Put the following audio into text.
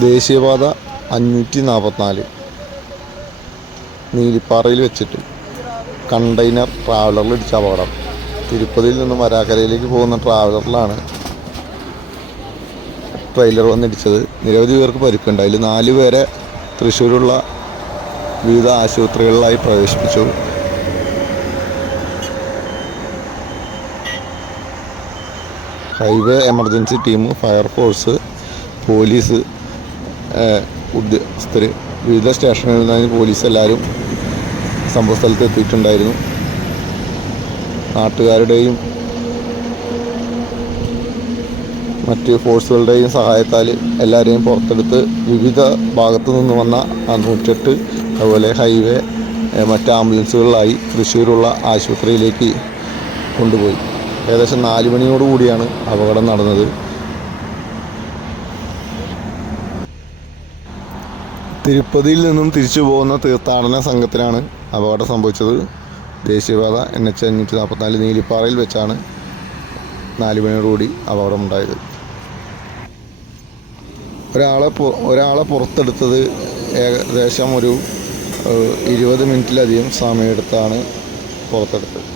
ദേശീയപാത അഞ്ഞൂറ്റി നാൽപ്പത്തിനാല് നീലിപ്പാറയിൽ വെച്ചിട്ട് കണ്ടെയ്നർ ട്രാവലറിൽ ഇടിച്ച അപകടം. തിരുപ്പതിയിൽ നിന്നും വരാക്കരയിലേക്ക് പോകുന്ന ട്രാവലറിലാണ് ട്രെയിലർ വന്നിടിച്ചത് നിരവധി പേർക്ക് പരിക്കുണ്ട്. അതിൽ നാല് പേരെ തൃശ്ശൂരുള്ള വിവിധ ആശുപത്രികളിലായി പ്രവേശിപ്പിച്ചു. Highway emergency team fire force police ഉദ്യോഗസ്ഥർ വിവിധ സ്റ്റേഷനുകളിൽ നിന്ന് പോലീസ് എല്ലാവരും സംഭവ എത്തിയിട്ടുണ്ടായിരുന്നു. നാട്ടുകാരുടെയും മറ്റ് ഫോഴ്സുകളുടെയും സഹായത്താൽ എല്ലാവരെയും പുറത്തെടുത്ത് വിവിധ ഭാഗത്തു നിന്ന് വന്ന നൂറ്റെട്ട് അതുപോലെ ഹൈവേ മറ്റ് ആംബുലൻസുകളിലായി തൃശ്ശൂരുള്ള ആശുപത്രിയിലേക്ക് കൊണ്ടുപോയി. ഏകദേശം നാല് മണിയോട് കൂടിയാണ് അപകടം നടന്നത്. തിരുപ്പതിയിൽ നിന്നും തിരിച്ചു പോകുന്ന തീർത്ഥാടന സംഘത്തിനാണ് അപകടം സംഭവിച്ചത്. ദേശീയപാത എൻ എച്ച് അഞ്ഞൂറ്റി നാൽപ്പത്തിനാല് നീലിപ്പാറയിൽ വെച്ചാണ് നാല് മണിയോടുകൂടി അപകടമുണ്ടായത് ഒരാളെ ഒരാളെ പുറത്തെടുത്തത് ഏകദേശം ഒരു ഇരുപത് മിനിറ്റിലധികം സമയമെടുത്താണ് പുറത്തെടുത്തത്.